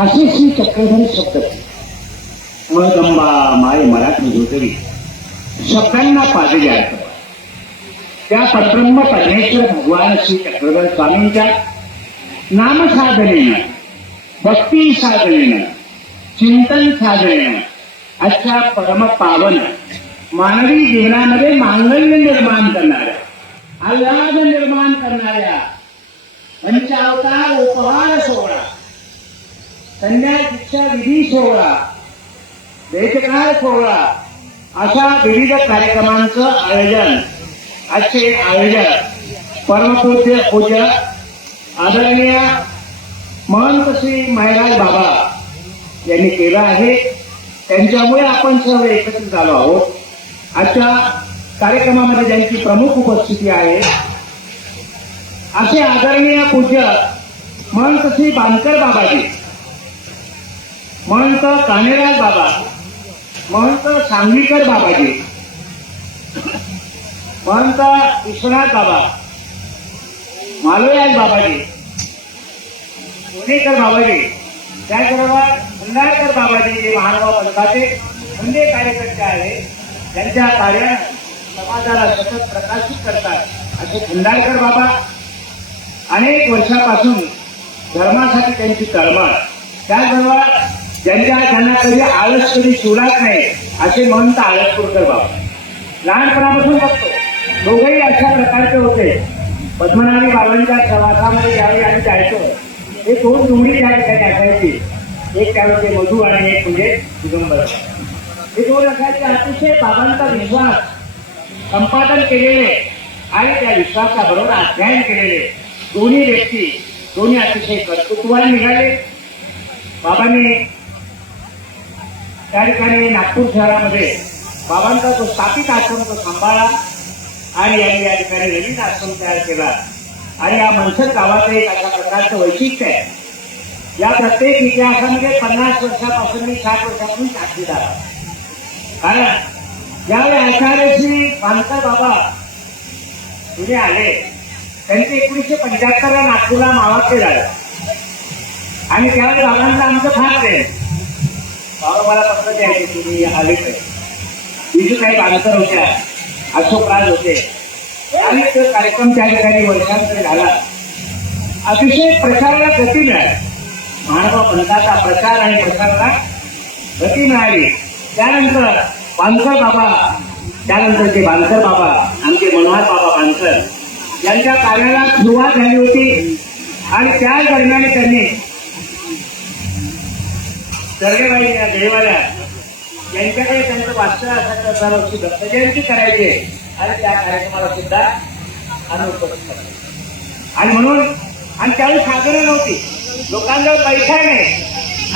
असे श्री चक्रधर शब्द मगंबा माय मराठी जोतरी शब्दांना पाजले अर्थ त्या परब्रह्म परमेश्वर भगवान श्री चक्रधर स्वामींच्या नामसाधनेनं भक्ती साधनेनं चिंतन साधनेनं अशा परम पावन मानवी जीवनामध्ये मांगल्य निर्माण करणाऱ्या आल्हाद निर्माण करणाऱ्या पंचावतार उपहार सोहळा संन्यास दीक्षा विधी सोहळा देशकाळ सोहळा अशा विविध कार्यक्रमांचं आयोजन आजचे आयोजक परमपूज्य आदरणीय महंत श्री महाराज बाबा यांनी केलं आहे. त्यांच्यामुळे आपण सर्व एकत्रित झालो आहोत. आजच्या कार्यक्रमामध्ये ज्यांची प्रमुख उपस्थिती आहे असे आदरणीय पूज्य महंत श्री बांकर बाबाजी, महंत कान्हेराज बाबा, महंत सांगलीकर बाबाजी, महंत विश्वनाथ बाबा, मालोयाज बाबाजी, पुणेकर बाबाजी, त्याचबरोबर भंडारकर बाबाजी जे महानुभाव पंथाचे मुंडे कार्यकर्ते आहेत, त्यांच्या कार्यानं समाजाला सतत प्रकाशित करतात असे भंडारकर बाबा अनेक वर्षापासून धर्मासाठी त्यांची तळमळ, त्याचबरोबर ज्यांना कधी आळस कधी शिवलाच नाही असे महंत आळसपूरकर बाबा. लहानपणापासून बघतो दोघेही अशा प्रकारचे होते. पद्मनाभी बाबांच्या प्रवासामध्ये ज्यावेळी आम्ही जायचो हे दोन जोडी त्या ठिकाणी असायची. एक त्यावेळी मधू आणि एक म्हणजे दिगंबर. हे दोन असायचे. अतिशय बाबांचा विश्वास संपादन केलेले आणि त्या विश्वासाबरोबर अध्ययन केलेले दोन्ही व्यक्ती, दोन्ही अतिशय कर्तृत्वाने निघाले. बाबांनी त्या ठिकाणी नागपूर शहरामध्ये बाबांचा जो स्थापित आश्रम तो सांभाळला आणि यांनी या ठिकाणी नवीन आश्रम तयार केला. आणि या मनसर गावाचं एक अशा प्रकारचं वैशिष्ट्य आहे. या प्रत्येक इतिहासामध्ये 50 वर्षापासून मी 60 वर्षापासून साक्षीदार आहे. कारण ज्यावेळी आचार्य श्री बांकर बाबा पुढे आले त्यांचे 1975ला नागपूरला मावाचे झालं आणि त्यावेळी बाबांचं आमचं फार प्रेम. बाबा मला पत्र द्यायचे तुम्ही आले तर बिजू काही बांकर होत्या, अशोकराज होते आणि तो कार्यक्रम त्या ठिकाणी वर्षांमध्ये झाला. अतिशय प्रचाराला गती मिळाली. महानुभाव पंथाचा प्रचार आणि प्रसाराला गती मिळाली. त्यानंतर बांकर बाबा, त्यानंतर ते बांकर बाबा आमचे मनोहर बाबा बांकर यांच्या कार्याला सुरुवात झाली होती. आणि त्या दरम्यान त्यांनी दर्गेबाई देवाला यांच्याकडे त्यांचं वास्तव असायचं. दरवर्षी दत्त जयंती करायचे आणि त्या कार्यक्रमाला सुद्धा अनुपस्थित आणि म्हणून आणि त्यावेळी साधनं नव्हती, लोकांजवळ पैसा नाही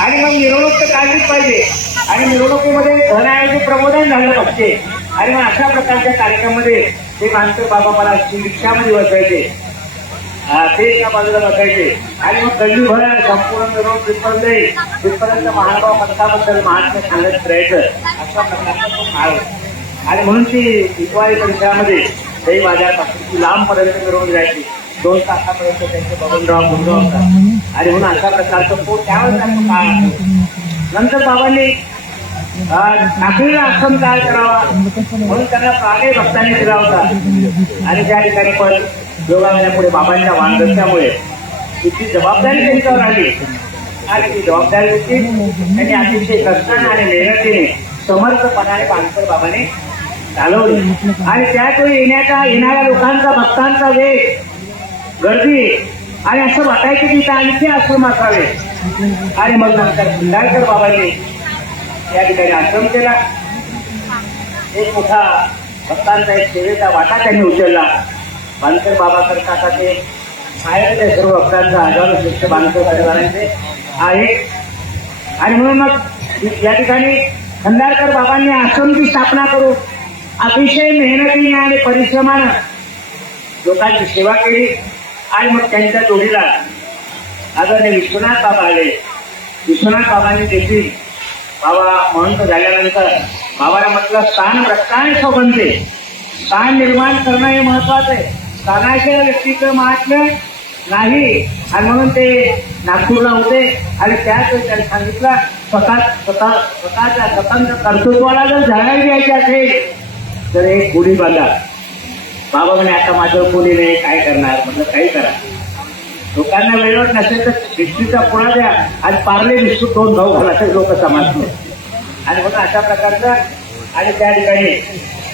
आणि मग मिरवणूक तर काढलीच पाहिजे आणि मिरवणुकीमध्ये धनाऐवजी प्रबोधन झालं पाहिजे. आणि मग अशा प्रकारच्या कार्यक्रमामध्ये ते बांकर बाबा मला रिक्षामध्ये बसायचे, ते एका बाजूला बसायचे आणि मग गल्लीभर संपूर्ण मिरवणूक तिथपर्यंत महानुभाव पंथाबद्दल महात्म्य सांगत राहायचं. अशा प्रकारचा तो काळ आणि म्हणून ती दिवाळी परिसरामध्ये दही बाजारपासून लांबपर्यंत मिरवून जायची. 2 तासापर्यंत त्यांचे बबनराव मुंडा होता आणि म्हणून अशा प्रकारचं तो त्यावेळेस काळ. नंतर बाबांनी नागरीला आश्रम तयार करावा म्हणून त्यांना प्राणे भक्तांनी दिला होता. आणि त्या ठिकाणी पण योगापुढे बाबांच्या मार्गदर्शनामुळे तिची जबाबदारी त्यांच्यावर आली आणि ती जबाबदारी त्यांनी अतिशय कष्टाने आणि मेहनतीने समर्थपणाने बांकर बाबाने चालवली. आणि त्याचवेळी येणाऱ्या लोकांचा भक्तांचा वेग, गर्दी आणि असं वाटायचं की त्या आणखी आश्रम असावे. आणि मग नंतर भंडारकर बाबांनी या ठिकाणी आश्रम केला. एक मोठा भक्तांचा एक सेवेचा वाटा त्यांनी उचलला. बांकर बाबा करता आता ते बाहेरच्या सर्व भक्तांचा हजारो शिष्य बांकर परिवारांचे आहे. आणि म्हणून मग या ठिकाणी भंडारकर बाबांनी आश्रमची स्थापना करून अतिशय मेहनतीने आणि परिश्रमानं लोकांची सेवा केली. आणि मग त्यांच्या जोडीला आदरणीय विश्वनाथ बाबा आले. विश्वनाथ बाबांनी देखील बाबा महंत झाल्यानंतर बाबाला म्हटलं स्थान रक्ताने शोभनते, स्थान निर्माण करणं हे महत्वाचं आहे. स्थानाच्या व्यक्तीचं महात्म्य नाही. आणि म्हणून ते नागपूरला होते आणि त्याच वेळी त्यांनी सांगितलं स्वतःच्या स्वतंत्र कर्तृत्वाला जर झळाळी द्यायची असेल तर एक गुढी बांधा. बाबा म्हणे आता माझं कोणी नाही, काय करणार. म्हटलं काही करा, लोकांना वेळच नसेल तर बिस्कीटचा पुणा द्या आणि पार्ले बिस्कुट 2 भाऊ घाला तर लोक समाजले. आणि म्हणून अशा प्रकारचं. आणि त्या ठिकाणी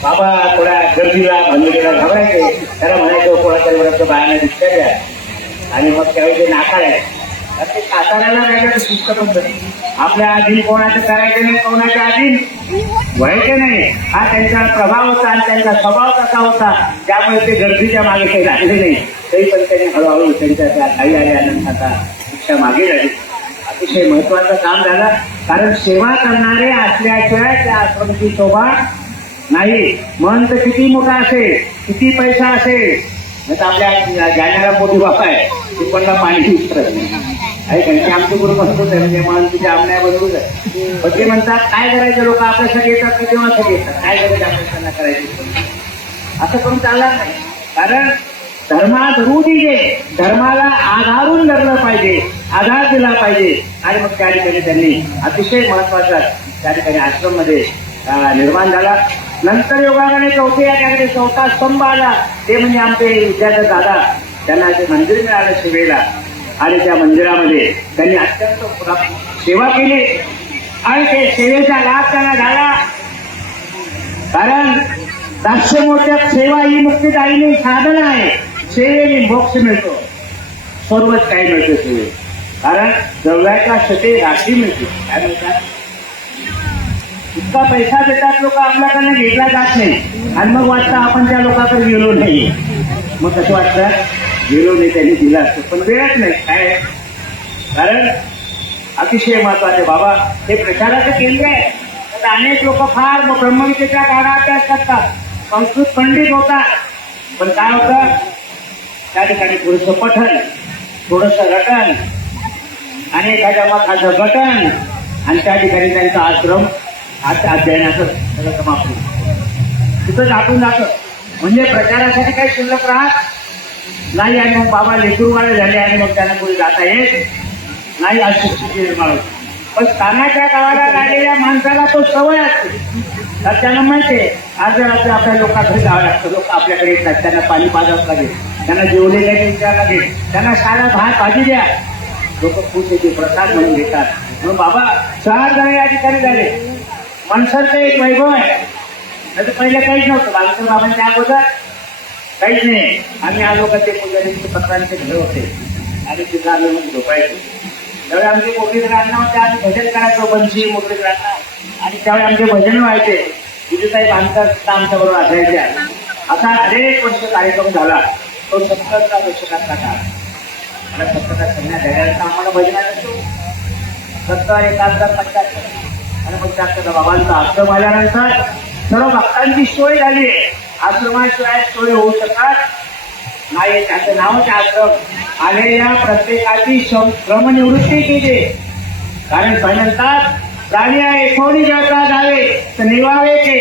बाबा थोड्या गर्दीला भांडुरीला घाबरायचे. त्याला म्हणायचं कोणातरी वरचं बायाने दिसत्या द्या. आणि मग त्यावेळी ते नाकाराय ते साताऱ्याला राहिलं तर शिस्त पद्धती. आपल्या आधी कोणाचं करायचं नाही, कोणाच्या आधी व्हायचं नाही, हा त्यांचा प्रभाव होता आणि त्यांचा स्वभाव कसा होता. त्यामुळे ते गर्दीच्या मागे काही लागले नाही. तरी पण त्यांनी हळूहळू त्यांच्या त्या काही आल्यानंतर आता शिक्षा मागे लागली. अतिशय महत्वाचं काम झालं. कारण सेवा करणारे असल्याशिवाय त्या आश्रमाची शोभा नाही. मन तर किती मोठा असेल, किती पैसा असेल, तर आपल्या जाण्याला मोठी बाप आहे ती पण पाणी उतरत नाही. त्यांची आमचे गुरु म्हणत होते म्हणजे मन तुझ्या आमण्या बरोबर आहे. पण ते म्हणतात काय करायचं, लोक आपल्यासाठी येतात का तेव्हासाठी येतात, काय करायचं आपण त्यांना करायचं. असं करून चालणार नाही. कारण धर्मात रुढी धर्माला आधारून धरलं पाहिजे, आधार दिला पाहिजे. आणि मग त्या ठिकाणी त्यांनी अतिशय महत्वाचा त्या ठिकाणी आश्रम मध्ये निर्माण झाला. नंतर योगाने त्याकडे चौथा स्तंभ आला. ते म्हणजे आमचे विद्यार्थी दादा, त्यांना ते मंदिर मिळालं शिवेला. आणि त्या मंदिरामध्ये त्यांनी अत्यंत सेवा केली आणि ते सेवेचा लाभ त्यांना झाला. कारण दास्यमोचक सेवा ही मुक्तिदायिनी साधन आहे. सेवेने मोक्ष मिळतो, सर्वच काही मिळतं सेवेत. कारण द्रव्याच्या शते राशी मिळते. काय म्हणतात, इतका पैसा देतात लोक, आपल्याकडनं घेतला जात नाही. आणि मग वाटतं आपण त्या लोकांकडे गेलो नाही. मग कसं वाटतं गेलो नाही, त्यांनी दिला असतो, पण वेळच नाही. काय कारण अतिशय महत्वाचे बाबा हे प्रचाराचं केंद्र आहे. तर अनेक लोक फार ब्रह्मविद्येच्या काळात अभ्यास करतात, संस्कृत पंडित होतात. पण काय होतं त्या ठिकाणी थोडंसं पठण, थोडंसं रटण आणि एखाद्या मताचं गठन आणि त्या ठिकाणी त्यांचा आश्रम अध्ययनाचं सगळं समाप्त तिथं दाखवून जातं. म्हणजे प्रचारासाठी काही शिल्लक राहत नाही. आणि मग बाबा लेकरूवाळे झाले आणि मग त्यांना कोणी जाता येत नाही, अशी स्थिती निर्माण होती. पण स्थानाच्या गावाला राहिलेल्या माणसाला तो सवय असते. तर त्यांना माहितीये आज जर आपल्या लोकांकडे जावं लागतं, लोक आपल्याकडे येतात, त्यांना पाणी पाजावं लागेल, त्यांना जेवले काय विचार लागेल, त्यांना सारा भात भाजी द्या. लोक खूप येते प्रसाद म्हणून घेतात. म्हणून बाबा 4 जण या ठिकाणी झाले. मनसरचं एक वैभव आहे. नाही पहिले काहीच नव्हतं. बालकर बाबांच्या अगोदर काहीच नाही. आम्ही आलो का ते पुजारीचे पत्रांचे घर होते आणि तिथं आलो मग झोपायचो. त्यावेळी आमचे मुरलीधरांना होते, आम्ही भजन करायचो, बंशी मुरलीधरांना. आणि त्यावेळी आमचे भजन व्हायचे. विजूताई बांधकर सुद्धा आमच्या बरोबर असायच्या. असा अनेक वर्ष कार्यक्रम झाला. तो 70च्या दशकातला काळ. मला 70 संज्ञा द्यायला आम्हाला भजनाचं 70, 71, 75. आणि मग त्या बाबांचा आश्रम आल्यानंतर सर्व भक्तांची सोय झाली. आश्रमाशिवाय सोय होऊ शकत नाही. त्याचं नावच आश्रम. आलेल्या प्रत्येकाची श्रमनिवृत्ती केली. कारण म्हणतात प्राणी आहे कोणी जेवता जावे तर निवावे ते.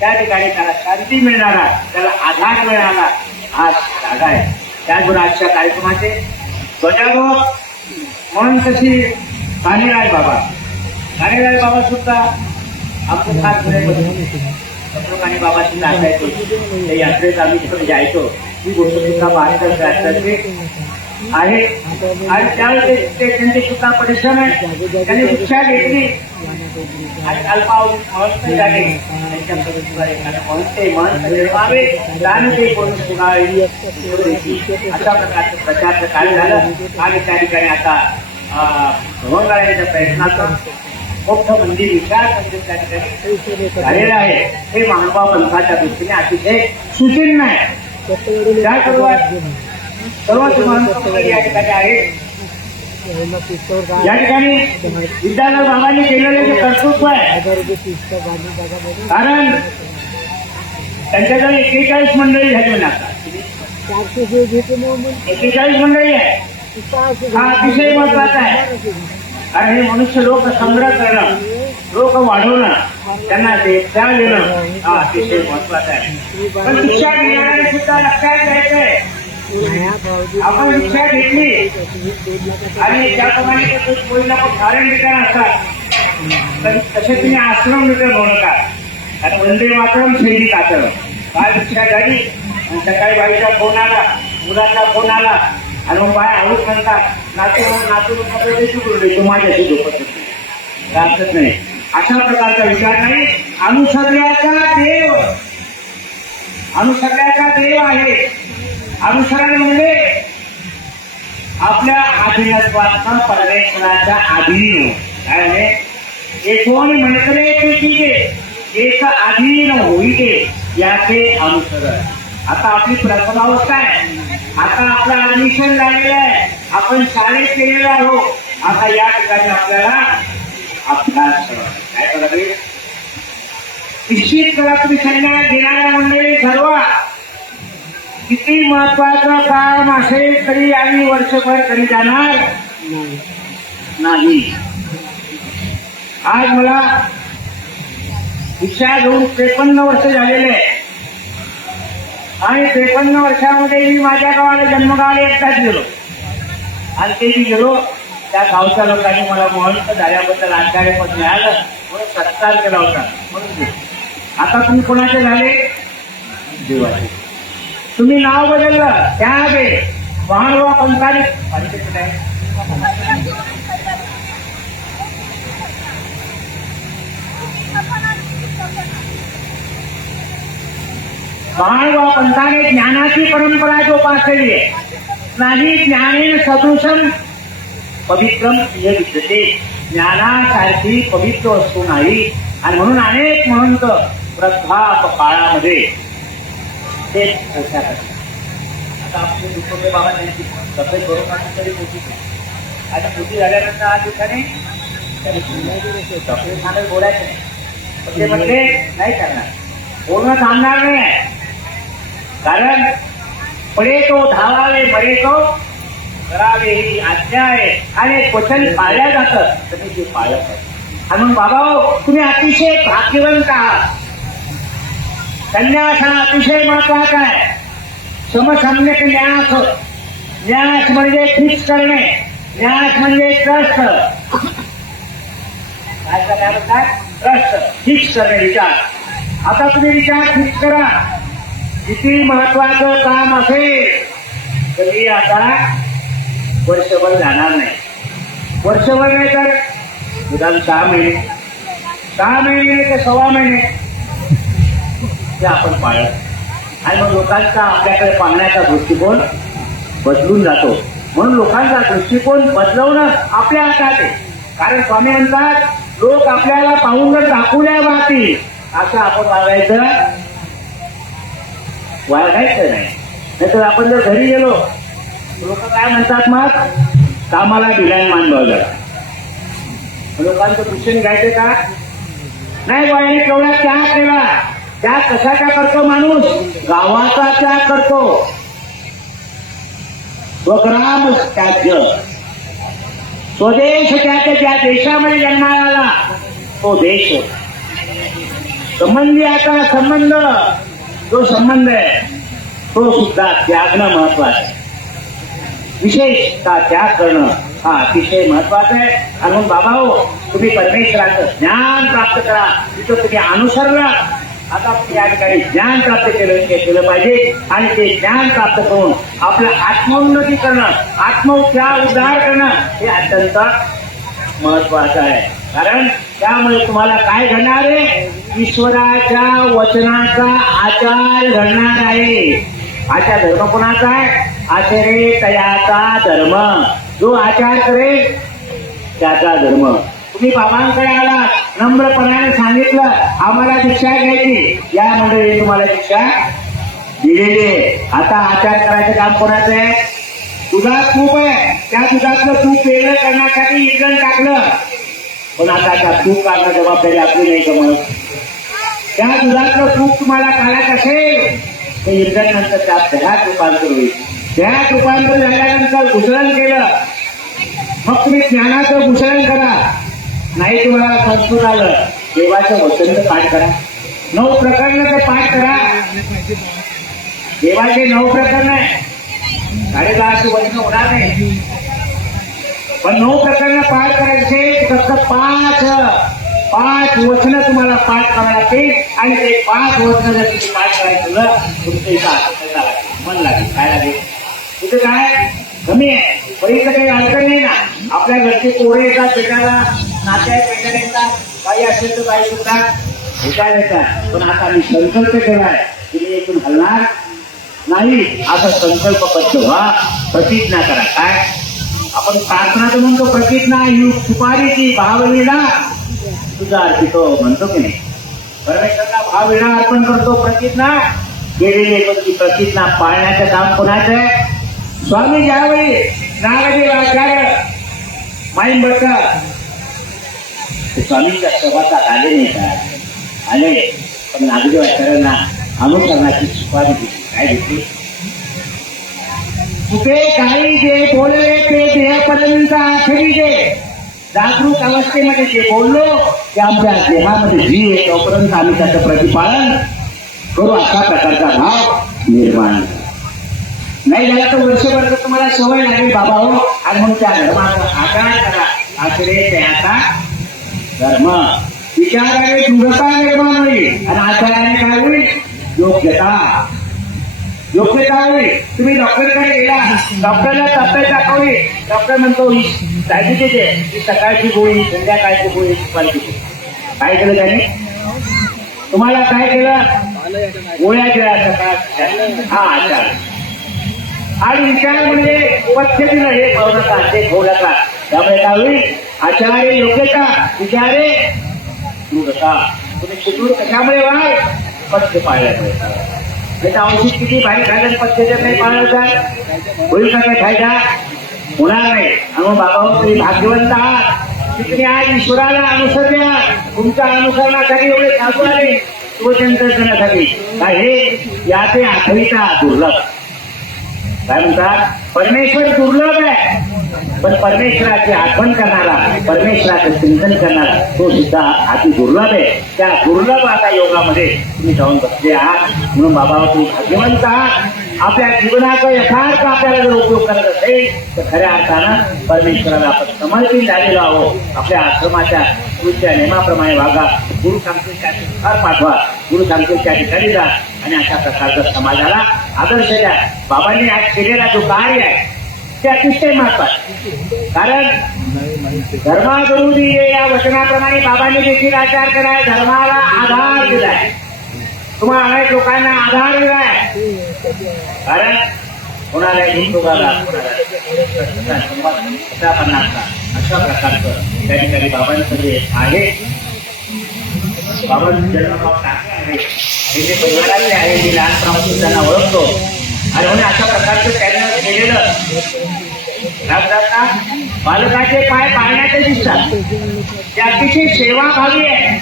त्या ठिकाणी त्याला शांती मिळणारा, त्याला आधार मिळणारा हा जागा आहे. त्याचबरोबर आजच्या कार्यक्रमाचे ध्वजारोहक म्हणून तशी कानेराज बाबा सुद्धा आमचं खास आणि बाबाची असायचो. त्या यात्रेत आम्ही तिकडे जायचो. ही गोष्ट सुद्धा 72 आहे. आणि त्यावेळेस ते त्यांचे सुद्धा परिश्रम आहे. त्यांनी शिक्षा घेतली आणि अल्पावधीत महत्व झाले. त्यांच्या परिस्थितीद्वारे म्हणते महंत निर्मावे जाणते कोण सुनाळी अशा प्रकारचं प्रचारचं कार्य झालं. आणि त्या ठिकाणी आता भवनगाळ्याच्या प्रयत्नाचं मोठं मंदिर, विशाल मंदिर त्या ठिकाणी झालेलं आहे. हे महानुभाव पंथाच्या दृष्टीने अतिशय सुचिन्ह आहे. त्या सर्वात महत्त्वाचं या ठिकाणी आहे. या ठिकाणी विद्याधर बाबांनी केलेले जे कर्तृत्व आहे, कारण त्यांच्याकडे 41 मंडळी झाली ना. 41 मंडळी आहे. हा अतिशय महत्वाचा आहे. कारण हे मनुष्य लोक संग्रह करणं, लोक वाढवणं, त्यांना त्या देणं हा अतिशय महत्वाचं आहे. पण शिक्षा घेणारे सुद्धा लक्षात घ्यायचंय आपण रिक्षा घेतली आणि त्याप्रमाणे कोणीला पण कारण ठिकाण असतात तर तसे तुम्ही आश्रम मित्र होऊ नका. आणि वंदे मातरम शैली कातर काल रिक्षा झाली आणि सकाळी बाईचा फोन आला, मुलाचा फोन आला आणि मग बाय हळूच म्हणतात नातू माझ्याशी झोपत होती. राहतच नाही. अशा प्रकारचा विचार नाही. अनुसरण्याचा देव आहे. अनुसरण म्हणजे आपल्या अधीनत्वाचा परमेश्वराच्या अधीन काय आहे. कोण म्हटले तुझे एक अधीन होईते याचे अनुसरण. आता आपली प्रथमावस्था आहे. आता आपलं ऍडमिशन झालेलं आहे. आपण शाळेत गेलेलो आहोत. आता या ठिकाणी आपल्याला अभ्यास काय करावे. निश्चित करा तुम्ही संन्यास घेणाऱ्या मंडळी सर्व किती महत्वाचं काम असेल तरी आम्ही वर्षभर करी जाणार नाही. आज मला दीक्षा घेऊन 53 वर्ष झालेले आहे आणि 53 वर्षामध्ये मी माझ्या गावाला जन्मगावाला एकटाच गेलो आणि ते मी गेलो त्या गावच्या लोकांनी मला महंत झाल्याबद्दल आचार्यपद मिळालं म्हणून सत्कार केला होता म्हणून. आता तुम्ही कोणाचे झाले देवाचे. तुम्ही नाव बदललं त्यामध्ये महानुभाव पंथाने महानुभाव पंथाने ज्ञानाची परंपरा जोपासलेली आहे. नाही ज्ञानेन सदृशम पवित्रम विद्यते. ज्ञानासारखी पवित्र वस्तू नाही. आणि म्हणून अनेक म्हणत वृद्धाप काळामध्ये ते आता आपले दुसरे बाबा त्यांची तब्येत करून तरी मोठी आता मोठी झाल्यानंतर आज ठिकाणी तब्येत सांगत बोलायचं नाही. पण ते म्हणले नाही करणार, बोलणं थांबणार नाही. कारण पडे तो धावावे मरे तो करावे ही आज्ञा आहे आणि वचन पाळल्या जातं तर ते पाळलं पाहिजे. आणि मग बाबा तुम्ही अतिशय भाग्यवंत आहात. संन्यास हा अतिशय महत्वाचा आहे. समसम्यक न्यास. न्यास म्हणजे फिक्स करणे. न्यास म्हणजे ट्रस्ट. काय म्हणतात ट्रस्ट फिक्स करणे विचार. आता तुम्ही विचार फिक्स करा. किती महत्वाचं काम असेल तरी आता वर्षभर जाणार नाही. वर्षभर नाही तर निदान 6 महिने 6 महिने ते 1.25 महिने ते आपण पाळत. आणि मग लोकांचा आपल्याकडे पाहण्याचा दृष्टिकोन बदलून जातो. म्हणून लोकांचा दृष्टिकोन बदलवणं आपल्या हातात आहे. कारण स्वामी म्हणतात लोक आपल्याला पाहून जर दाखवल्या वाहतील असं आपण वागायचं नाही. नाहीतर आपण जर घरी गेलो लोक काय म्हणतात मग कामाला डिलाईन मानवायला लोकांचं शिक्षण घ्यायचं का नाही. बाई केवढा त्याग केला. त्या कशाचा करतो माणूस गावाचा त्याग करतो. स्वग्राम त्याज्य स्वदेश त्याग. ज्या देशामध्ये जन्माला आला तो देश. संबंधी आता संबंध जो संबंध आहे तो सुद्धा त्यागणं महत्वाचं आहे. विशेषतः त्याग करणं हा अतिशय महत्वाचं आहे. आणि मग बाबा हो तुम्ही परमेश्वराचं ज्ञान प्राप्त करा. तिथं तुम्ही अनुसरला. आता या ठिकाणी ज्ञान प्राप्त केलं पाहिजे आणि ते ज्ञान प्राप्त करून आपलं आत्मोन्नती करणं उद्धार करणं हे अत्यंत महत्वाचं आहे. कारण त्यामुळे तुम्हाला काय घडणार आहे ईश्वराच्या वचनाचा आचार घडणार आहे. आचार धर्म कोणाचा आहे आचरे तयाचा धर्म. जो आचार करेल त्याचा धर्म. तुम्ही बाबांकडे आला नम्रपणाने सांगितलं आम्हाला दीक्षा घ्यायची. या मंडळीने तुम्हाला दीक्षा दिलेली आहे. आता आचार करायचं काम कोणाचं आहे. दुधात तूप आहे. त्या दुधातलं तूप वेगळं करण्यासाठी इंधन टाकलं. पण आता त्या तूप काढणं जबाबदारी आपली नाही का. म्हणून त्या दुधातलं तूप तुम्हाला काढायचं असेल ते इंधन नंतर त्या दह्यात रूपांतर होईल. दह्यात रूपांतर झाल्यानंतर घुसळण केलं मग तुम्ही ज्ञानाचं घुसळण करा. नाही तुम्हाला संस्कृत आलं देवाचं वचन पाठ करा. 9 प्रकरण ते पाठ करा. देवाचे 9 प्रकरण आहे. 10:30 वचन होणार नाही. पण 9 प्रकरण पाठ करायचे, फक्त 5 वचनं तुम्हाला पाठ करायला लागतील. आणि ते 5 वचनं जर तुम्ही पाठ करायचं तुमचं इथं मन लागेल. काय लागेल? तिथे काय कमी आहे, पैसे काही अडचण नाही ना. आपल्या घरचे पोरं येतात भेटायला, नात्यात भेटायला येतात, काही असेल तर काही सुद्धा भेटायला येतात. पण आता मी संकल्प केलाय की मी इथून हलणार नाही, असा संकल्पबद्ध व्हा, प्रतिज्ञा करा. काय आपण प्रार्थना तर म्हणतो, प्रतिज्ञा ही सुपारीची भावविणा तुझा अर्पितो म्हणतो की नाही. परमेश्वरला भावविणा अर्पण करतो, प्रतिज्ञा केलेली. पण ती प्रतिज्ञा पाळण्याचं काम कोणाचं आहे? स्वामी ज्यावेळी नागदेव आचार्य माईन बसतात, स्वामींच्या सभातात आले नाही का? आले, पण नागदेव आचार्यांना अनुकरणाची सुपारी दिली. काय दिली? तुझे काही जे बोलले ते देहापर्यंत आखरी जे जागरूक अवस्थेमध्ये जे बोललो ते आमच्या देहामध्ये जी आहे तोपर्यंत आम्ही त्याचं प्रतिपादन करू, अशा प्रकारचा भाव निर्माण नाही झाला तर वर्षभर तुम्हाला सवय लागेल बाबा हो. आणि म्हणून त्या धर्माचा आकार करा. आचरे त्याचा धर्म. विचाराने दृढता निर्माण होईल आणि आचाराने काय होईल? योग्यता होईल. तुम्ही डॉक्टरकडे गेला, डॉक्टरला तब्येत दाखवली, डॉक्टर म्हणतो डायबिटीज आहे, ही सकाळची गोळी, संध्याकाळची गोळी, दुपारची गोळी. काय केलं त्याने? तुम्हाला काय केलं? गोळ्या दिल्या सकाळ. हा आचार. आणि विचार म्हणजे पद्धतीनं हे खाऊ नका, ते खाऊ नका. त्यामुळे काय होईल? आचार्य योग्यता, विचारे दृढता. तुम्ही सुदृढ कशामुळे व्हाल? पथ्य पाळल्यामुळे. त्याचं औषध किती बाहेर खायला पद्धतीने नाही पाळलं तर होईल का? काय फायदा होणार नाही. आणि बाबा तुम्ही भाग्यवंत आहात की तुम्ही आज ईश्वराला अनुसरल्या. तुमच्या अनुसरणासाठी एवढे साधू आले शिवचंद्रसाठी. काय हे याचे आठवीचा दुर्लभ. काय म्हणतात? परमेश्वर दुर्लभ आहे, पण परमेश्वराची आठवण करणारा, परमेश्वराचं चिंतन करणारा तो सुद्धा अति दुर्लभ आहे. त्या दुर्लभ आता योगामध्ये तुम्ही जाऊन बसले आहात. म्हणून बाबा तुम्ही भाग्यवंत आहात. आपल्या जीवनाचा यथार्थ आपल्याला जर उपयोग करत असेल तर खऱ्या अर्थानं परमेश्वराला आपण समर्पित झालेलो आहोत. आपल्या आश्रमाच्या गुरुच्या नियमाप्रमाणे वागा. गुरु सांगतील त्या ठिकाणी पाठवा, गुरु सांगतील त्या ठिकाणी जा आणि अशा प्रकारचा समाजाला आदर्श द्या. बाबांनी आज केलेला जो कार्य आहे ते अतिशय महत्वाचं. कारण धर्मागुरु दिले या वचनाप्रमाणे बाबांनी देखील आचार केलाय, धर्माला आधार दिलाय. तुम्हाला अनेक लोकांना आधार दिलाय. कारण कोणाला हिंदुगाला अशा प्रकारचं त्या ठिकाणी बाबांचं जे आहे, बाबांचं जन्मभाव टाकले आहे, हे जे परिवारातले आहे, मी लहानपणापासून त्यांना ओळखतो. आणि म्हणून अशा प्रकारचं त्यानं केलेलं बालकाचे पाय पाळण्याचे दिसतात. ते अतिशय सेवाभावी आहे,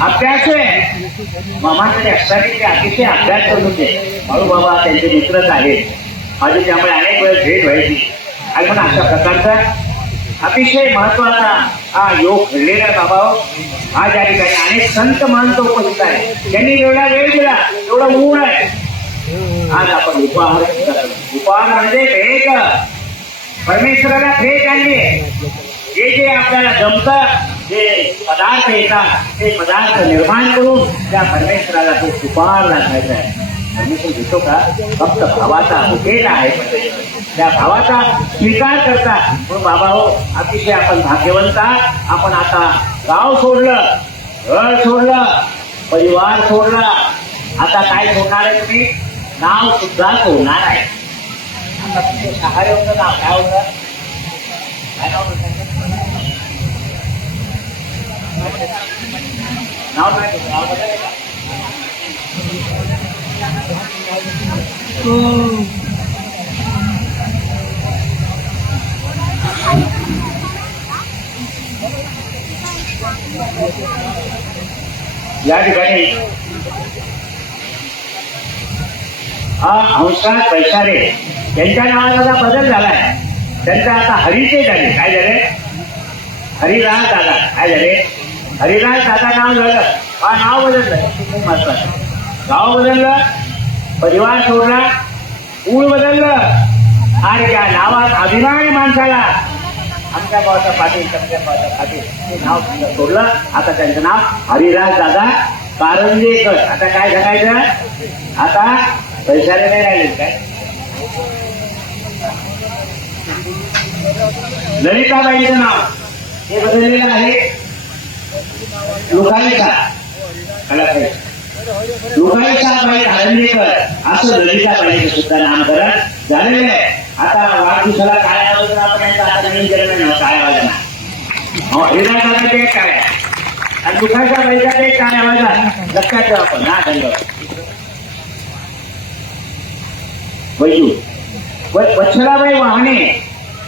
अभ्यास आहे. मामाकडे असताना ते अतिशय अभ्यास करत होते. बाळूबाबा त्यांचे मित्रच आहेत माझे, त्यामुळे अनेक वेळेस भेट व्हायची. आणि म्हणून अशा प्रकारचा अतिशय महत्वाचा हा योग घडलेला बाबा आज या ठिकाणी अनेक संत महंत उपस्थित आहे. त्यांनी एवढा वेळ दिला, एवढा ऊन आहे. आज आपण उपहार म्हणजे भेट, परमेश्वराला भेट आणली आहे. जे जे आपल्याला जमतं, जे पदार्थ येतात ते पदार्थ निर्माण करून त्या परमेश्वराला तो उपहार दाखवायचा आहे. परमेश्वर घेतो का? फक्त भावाचा उपेग आहे. त्या भावाचा स्वीकार करतात. म्हणून बाबा हो अतिशय आपण भाग्यवंत आहात. आपण आता गाव सोडलं, घर सोडलं, परिवार सोडला, आता काय सोडणार आहे तुम्ही? नाव सुद्धा सोडणार आहे. आता तुमचं सहारे होतं नाव काय होतं? काय नाव होतं? नाव काय होतं? नाव बदललं का? या ठिकाणी हा हंसराज पैशारे त्यांच्या नावाचा बदल झालाय. त्यांचा आता हरीचे झाले. काय झाले? हरिराज दादा. काय झाले? हरिराज दादा नाव झालं. हा नाव बदललं. खूप महत्वाचं. गाव बदललं, परिवार सोडला, ऊळ बदललं आणि त्या नावात अभिमान आहे माणसाला. आमच्या गावाचा पाटील, तमच्या गावाचा पाटील हे नाव सुद्धा सोडलं. आता त्यांचं नाव हरिदास दादा कारंजेकर. आता काय सांगायचं, आता पैशाने नाही राहिले काय. ललिताबाईचं नाव हे बदललेलं आहे. लुकाईचा लुकाईचाबाई कारंजेकर असं ललिताबाईचं सुद्धा नामकरण झालेलं आहे. आता वाढदिवसाला काय आवाज आपण आता नवीन केलं नाही काय आवाज ना हरिदासाचा ते काय आणि लुकाईच्या बाईचा ते काय आवाज लक्षात ठेवा आपण. हा धन्यवाद. वैजू वत्सलाबाई वाहणे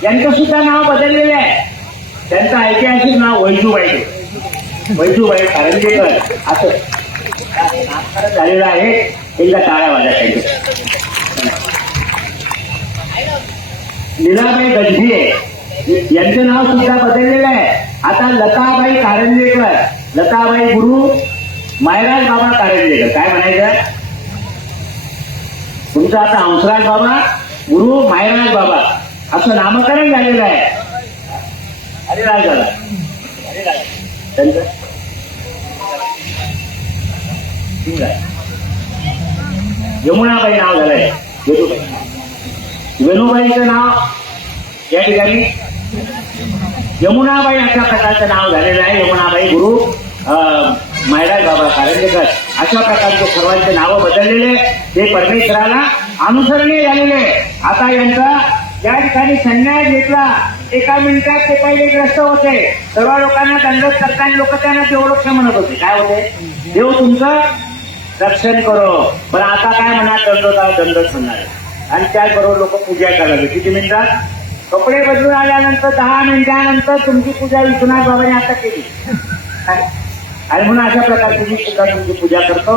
यांचं सुद्धा नाव बदललेलं आहे. त्यांचं ऐतिहासिक नाव वैजूबाई वैजूबाई कारंजेकर असं नामकरण झालेलं आहे. एकदा टाळ्या वाजल्या त्यांच्या. लीलाबाई गजभिये यांचं नाव सुद्धा बदललेलं आहे. आता लताबाई कारंजेकर, लताबाई गुरु मायराज बाबा कारंजेकर. काय म्हणायचं तुमचं आता हंसराज बाबा गुरु मायराज बाबा असं नामकरण झालेलं आहे. हरिराज बाबा त्यांचं यमुनाबाई नाव झालंय. वेणुबाईचं नाव या ठिकाणी यमुनाबाई अशा प्रकारचं नाव झालेलं आहे. यमुनाबाई गुरु मायराज बाबा कारंजेकर अशा प्रकारचे सर्वांचे नावं बदललेले, ते परमेश्वराला अनुसरणीय झालेले. आता यांचा या ठिकाणी संन्यास घेतला. एका मिनिटात ते पहिले ग्रस्त होते. सर्व लोकांना दंडोत करताना लोक त्यांना देवरक्ष म्हणत होते. काय होते, देव तुमचं रक्षण करो. पण आता काय म्हणणार, दंडोत म्हणणार. आणि त्याचबरोबर लोक पूजा करायला किती मिनिटात, कपडे बदलून आल्यानंतर 10 मिनिटानंतर तुमची पूजा विश्वनाथ बाबांनी आता केली. आणि म्हणून अशा प्रकारची मी सुद्धा तुमची पूजा करतो.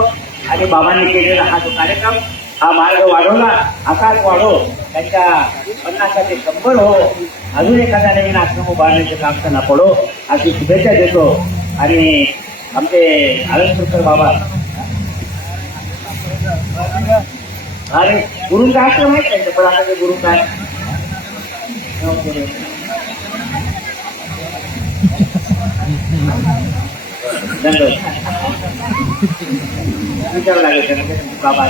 आणि बाबांनी केलेला हा जो कार्यक्रम, हा मार्ग वाढवला, असाच वाढो, त्यांच्या 50चे 100 हो, अजून एखादा नवीन आश्रम उभारण्याचे काम त्यांना पडो अशी शुभेच्छा देतो. आणि आमचे आनंदशंकर बाबा आणि गुरुंचा आश्रम आहे त्यांच्या पण गुरु काय विचार लागेल बाबा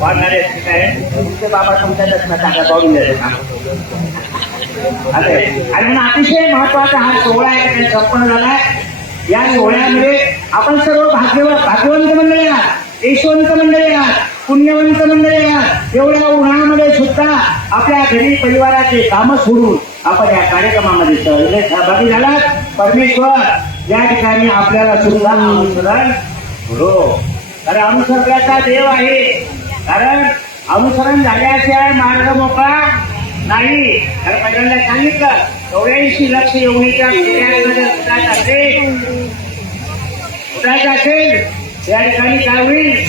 वाढणारे तुमचे बाबा तुमच्या दर्शना चांगला पाडून द्यायचं काम. आणि म्हणून अतिशय महत्वाचा हा सोहळा आहे संपन्न झालाय. या सोहळ्यामध्ये आपण सर्व भाग्यवंत मंडळी आहात, यशवंत मंडळी आहात, पुण्यवंत मंडळी आहात. एवढ्या उन्हाळ्यामध्ये सुद्धा आपल्या घरी परिवाराचे कामं सोडून आपण या कार्यक्रमामध्ये सहभागी झालात. परमेश्वर या ठिकाणी आपल्याला सुद्धा अनुसरण करो. कारण अनुसरण्याचा देव आहे. कारण अनुसरण झाल्याशिवाय मार्ग मोकळा नाही. तर पहिल्यांदा सांगितलं 84 लक्ष एवढीच्या उठायचं असेल या ठिकाणी काय होईल,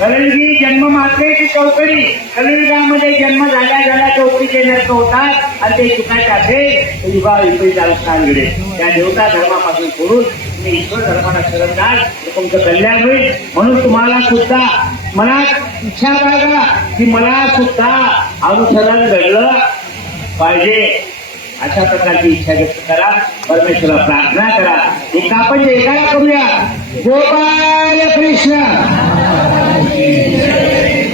कलियुगी जन्म मात्रेची चौकडी. कलियुगामध्ये जन्म झाल्या चौकडीचे नर्क होतात आणि ते चुकायचे असेल तर युगा विपरीत स्थान घडेल. त्या देवता धर्मापासून सोडून तुम्ही ईश्वर धर्माला शरण द्याल तर तुमचं कल्याण होईल. म्हणून तुम्हाला सुद्धा मनात इच्छा बाळगा की मला सुद्धा अनुसरण घडलं पाहिजे. अशा प्रकारची इच्छा व्यक्त करा, परमेश्वराला प्रार्थना करा. एक आपण एकाला करूया, गोपाल कृष्ण.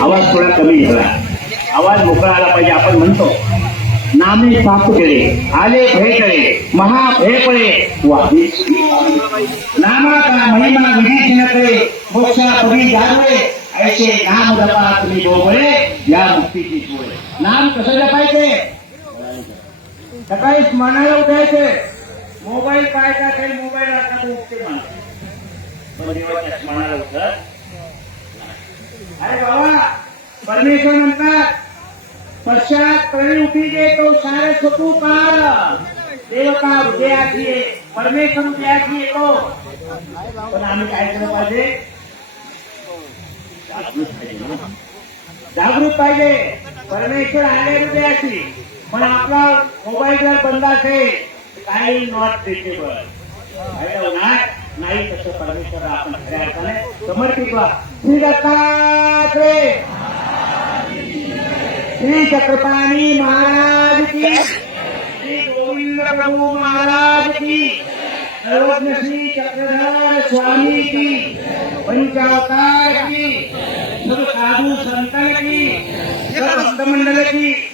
आवाज थोडा कमी झाला, आवाज मोकळा आला पाहिजे. आपण म्हणतो नामे साप केले आले भेटळे महाभेपळे नामाचा महिमा विधी नकळे मोक्षा पदी जागळे ऐसे नाम जपा तुम्ही डोबळे या मुक्तीची सोय. नाम कसं जपायचे, सकाळी स्मरणाला उठायचे. मोबाईल काय काही मोबाईल आता उठते स्मरणाला उठत. अरे बाबा परमेश्वर म्हणतात पश्चात प्रवी उठीजे तो सारे सतू कार देवता हृदयाची परमेश्वर हृदयाची येतो. पण आम्ही काय केलं पाहिजे, जागृत पाहिजे. परमेश्वर आले हृदयाची पण आपला मोबाईल जर बंद असेल काही नॉट रिचेबल फायदा होणार नाही. तसं परमेश्वरा आपण खऱ्या अर्थाने समर्पित व्हा. श्री दत्तात्रय श्री चक्रपाणी महाराज की, श्री गोविंद प्रभु महाराज की, सर्वज्ञ श्री चक्रधर स्वामी की, पंचावतार की, सब साधु संतन की, सब भक्त मंडल की